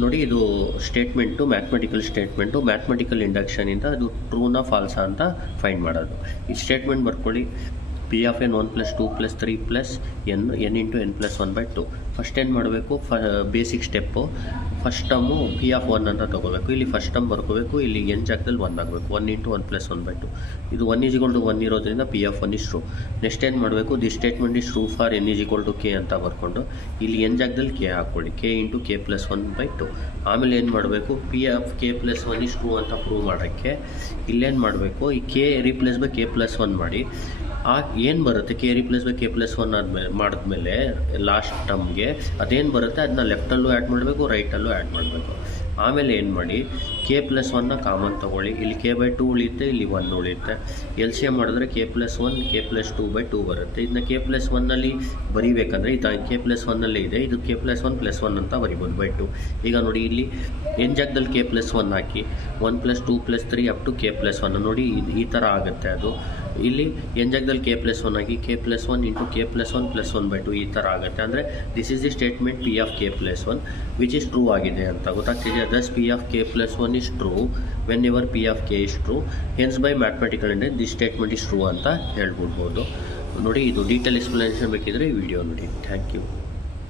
ನೋಡಿ ಇದು statement mathematical ಇಂಡಕ್ಷನಿಂದ ಅದು ಟ್ರೂನಾ ಫಾಲ್ಸಾ ಅಂತ ಫೈಂಡ್ ಮಾಡೋದು. ಈ ಸ್ಟೇಟ್ಮೆಂಟ್ ಬರ್ಕೊಳ್ಳಿ. P of N 1 + 2 + 3 + n × n + 1/2. First ಏನು ಮಾಡಬೇಕು, basic step first term P of 1 ಅಂತ ತೊಗೋಬೇಕು. ಇಲ್ಲಿ ಫಸ್ಟ್ ಟರ್ಮ್ ಬರ್ಕೋಬೇಕು, ಇಲ್ಲಿ ಎನ್ ಜಾಗದಲ್ಲಿ 1 ಆಗಬೇಕು. 1 × 1 + 1/2. ಇದು 1 = 1 ಇರೋದ್ರಿಂದ P of 1 is true. Next ಏನು ಮಾಡಬೇಕು, the statement is true for n = k ಅಂತ ಬರ್ಕೊಂಡು ಇಲ್ಲಿ ಎನ್ ಜಾಗದಲ್ಲಿ ಕೆ ಹಾಕ್ಕೊಳ್ಳಿ. k × k + 1/2. ಆಮೇಲೆ ಏನು ಮಾಡಬೇಕು, P of k + 1 is true ಅಂತ ಪ್ರೂವ್ ಮಾಡೋಕ್ಕೆ ಇಲ್ಲೇನು ಮಾಡಬೇಕು, ಈ ಕೆ ರಿಪ್ಲೇಸ್ ಬೈ k + 1 ಮಾಡಿ ಏನು ಬರುತ್ತೆ ಕೆ ರಿಪ್ಲೇಸ್ ಬೈ k + 1 ಆದಮೇಲೆ ಮಾಡಿದ್ಮೇಲೆ ಲಾಸ್ಟ್ ಟರ್ಮ್ಗೆ ಅದೇನು ಬರುತ್ತೆ ಅದನ್ನ ಲೆಫ್ಟಲ್ಲೂ ಆ್ಯಡ್ ಮಾಡಬೇಕು, ರೈಟಲ್ಲೂ ಆ್ಯಡ್ ಮಾಡಬೇಕು. ಆಮೇಲೆ ಏನು ಮಾಡಿ, k + 1ನ ಕಾಮನ್ ತೊಗೊಳ್ಳಿ. ಇಲ್ಲಿ k/2 ಉಳಿಯುತ್ತೆ, ಇಲ್ಲಿ 1 ಉಳಿಯುತ್ತೆ. ಎಲ್ ಸಿ ಎಮ್ ಮಾಡಿದ್ರೆ k + 1 k + 2/2 ಬರುತ್ತೆ. ಇದನ್ನ k + 1ನಲ್ಲಿ ಬರೀಬೇಕಂದ್ರೆ ಇದು k + 1ನಲ್ಲೇ ಇದೆ, ಇದು k + 1 + 1 ಅಂತ ಬರಿಬೋದು /2. ಈಗ ನೋಡಿ ಇಲ್ಲಿ ಎನ್ ಜಾಗದಲ್ಲಿ k + 1 ಹಾಕಿ 1 + 2 + 3 ಅಪ್ ಟು k + 1 ನೋಡಿ ಈ ಥರ ಆಗುತ್ತೆ. ಅದು ಇಲ್ಲಿ ಎನ್ ಜಾಗದಲ್ಲಿ k + 1 ಆಗಿ k + 1 × k + 1 + 1/2 ಈ ಥರ ಆಗುತ್ತೆ. ಅಂದರೆ this is the statement P of k + 1 which is true ಆಗಿದೆ ಅಂತ ಗೊತ್ತಾಗ್ತಿದೆ. Thus P of k + 1 is true whenever P of k is true, hence by mathematical induction this statement is true ಅಂತ ಹೇಳ್ಬಿಡ್ಬೋದು. ನೋಡಿ ಇದು detail explanation ಬೇಕಿದ್ರೆ ಈ video ನೋಡಿ. Thank you.